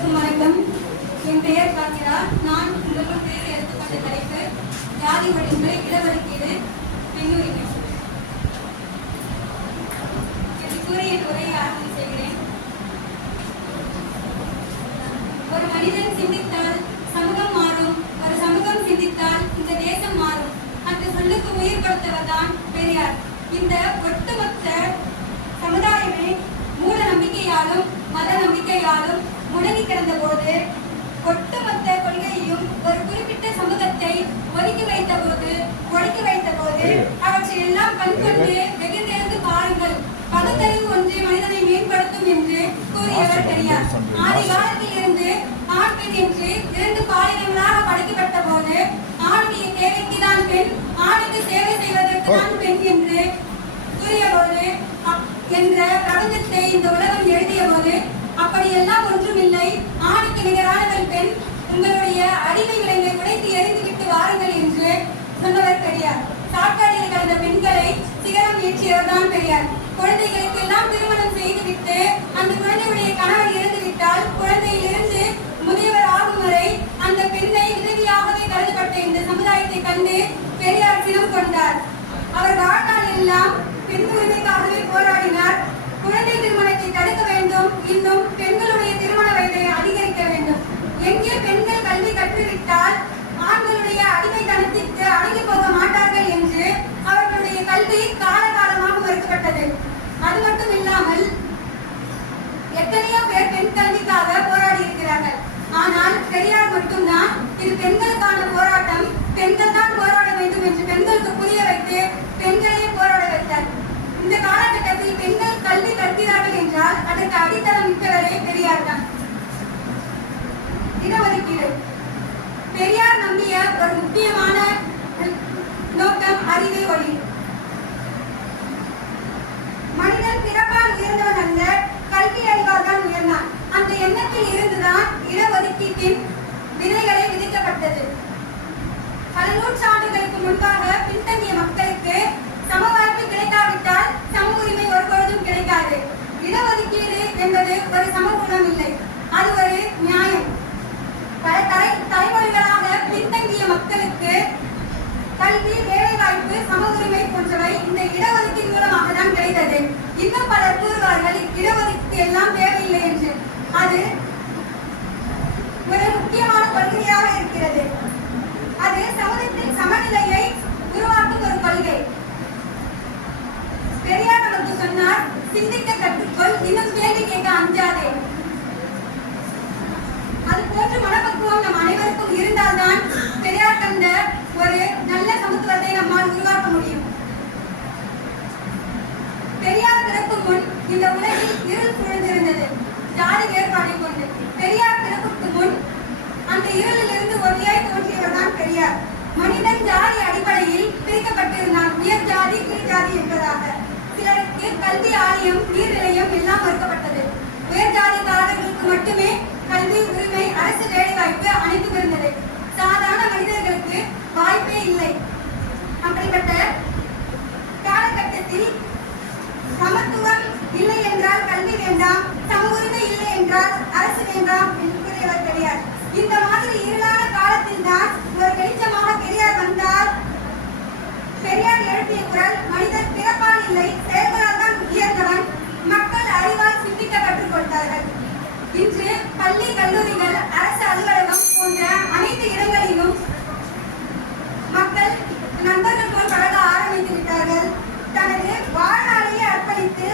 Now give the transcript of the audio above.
அனைவருக்கும் வணக்கம். என் பெயர் காத்திரா நான் உங்களுடன் பேர் எடுத்துக்கொண்ட தலைப்பு ஜாதி ஒழிப்பு இடஒதுக்கீடு பெண்ணுரிமை என்று கூறி என் உரையை ஆரம்பம் செய்கிறேன். ஒரு மனிதன் சிந்தித்தால் சமூகம் மாறும். ஒரு சமூகம் சிந்தித்தால் இந்த தேசம் மாறும். அந்த சொல்லுக்கு உயிர் கொடுத்தவர் தான் பெரியார். இந்த ஒட்டுமொத்த சமுதாயமே மூட நம்பிக்கையாலும் மத நம்பிக்கையாலும் முடங்கி கிடந்த போது ஒட்டுமொத்த கொள்கையையும் ஒரு குறிப்பிட்ட சமூகத்தை ஒதுக்கி வைத்த போது ஒடுக்கி வைத்த போது அவற்றை எல்லாம் கண்கொண்டு வெகுந்திருந்து பாருங்கள். பகுத்தறிவு ஒன்று மனிதனை மேம்படுத்தும் என்று கூறியவர் பெரியார். ஆதி காலத்தில் இருந்து ஆண் பெண் என்று இரண்டு பாலினங்களாக படைக்கப்பட்ட போது ஆணுடைய தேவைக்கு தான் பெண் ஆணுக்கு சேவை செய்வதற்கு தான் பெண் என்று கூறிய போது என்ற பிரபஞ்சத்தை இந்த உலகம் எழுதிய போது அப்படியெல்லாம் ஒன்றுமில்லை. ஆணுக்கு நிகரானவள் பெண் உங்களுடைய அடிமை விலங்கை உடைத்து எரிந்துவிட்டு வாருங்கள் என்று சொன்னவர் பெரியார். சாக்காடியில் கலந்த பெண்களை சிகரம் ஏற்றியவர் தான் பெரியார். குழந்தைகளுக்கு எல்லாம் திருமணம் செய்துவிட்டு அந்த குழந்தையுடைய கணவர் இறந்து விட்டால் குழந்தையிலிருந்து முதியவர் ஆகும் வரை அந்த பெண்ணை விதவியாகவே கருதப்பட்ட இந்த சமுதாயத்தை கண்டு பெரியார் சினம் கொண்டார். அவர் வாழ்நாள் எல்லாம் பெண் உரிமைக்காகவே போராடினார். குழந்தை திருமணத்தை தடுக்க வேண்டும். இன்னும் பெண்களுடைய திருமண வயதை அதிகரிக்க வேண்டும் எங்கே பெண்கள் கல்வி கற்றுவிட்டால் ஆண்களுடைய அடிமைத்தனத்திற்கு அடங்கி போக மாட்டார்கள் என்று அவர்களுடைய கல்வி காலகாலமாக மறுக்கப்பட்டது அது மட்டும் இல்லாமல் எத்தனையோ பேர் பெண் கல்விக்காக போராடி இருக்கிறார்கள் ஆனால் பெரியார் மட்டும்தான் இது பெண்களுக்கான போராட்டம் பெண்கள் தான் போராட வேண்டும் என்று பெண்களுக்கு புரிய வைத்து பெண்களையே போராட வைத்தார் இந்த காலகட்டத்தில் பெண்கள் கல்வி கற்கிறார்கள் என்றால் அதற்கு அடித்தளம் மிக்கவரே பெரியார் தான் பெரியார் நம்பிய ஒரு முக்கியமான நோக்கம் அறிவை ஒளி. மனிதன் பிறப்பால் உயர்ந்தவன் அல்ல கல்வி அறிவால் தான் உயர்ந்தான். அந்த எண்ணத்தில் இருந்துதான் இடஒதுக்கீட்டின் விதைகளை உரிமை போன்றவை இந்த இடஒதுக்கீடு மூலமாக தான் கிடைத்தது. இன்னும் பலர் கூறுவார்கள் இடஒதுக்கீடு எல்லாம் தேவையில்லை என்று. அது ஒரு முக்கியமான கொள்கையாக இருக்கிறது. ஜாதி வேறுபாடை கொண்டு பெரியார் பிறப்புக்கு முன் அந்த இருளிலிருந்து ஒளியாய் தோன்றியவர்தான் பெரியார். மனிதன் ஜாதி அடிப்படையில் பிரிக்கப்பட்டிருந்தான். உயர் ஜாதி கீழ் ஜாதி என்பதாக. சிலருக்கு கல்வி ஆலயம் நீர் நிலையம் எல்லாம் மறுக்கப்பட்டது. உயர் ஜாதிக்காரர்களுக்கு மட்டுமே கல்வி உரிமை அரசு வேலைவாய்ப்பு அனைத்தும் இருந்தது சாதாரண மனிதர்களுக்கு வாய்ப்பே இல்லை. அப்படிப்பட்ட காலகட்டத்தில் சமத்துவம் இல்லை என்றால் கல்வி வேண்டாம். என்றால் அரசு வேண்டாம் என்று கூறியவர் பெரியார். இந்த மாதிரி இருளான காலத்தில் தான் ஒரு வெளிச்சமான பெரியார் வந்தால் பெரியார் எழுப்பிய குரல் மனிதர் பிறப்பால் இல்லை செயல்களால் தான் உயர்ந்தவன். மக்கள் அறிவால் சிந்திக்க கற்றுக் கொண்டார்கள். இன்று பள்ளி கல்லூரிகள் அரசு அலுவலகம் போன்ற அனைத்து இடங்களிலும் மக்கள் நண்பர்கள் போல் பழக ஆரம்பித்து விட்டார்கள். தனது வாழ்நாளையே அர்ப்பணித்து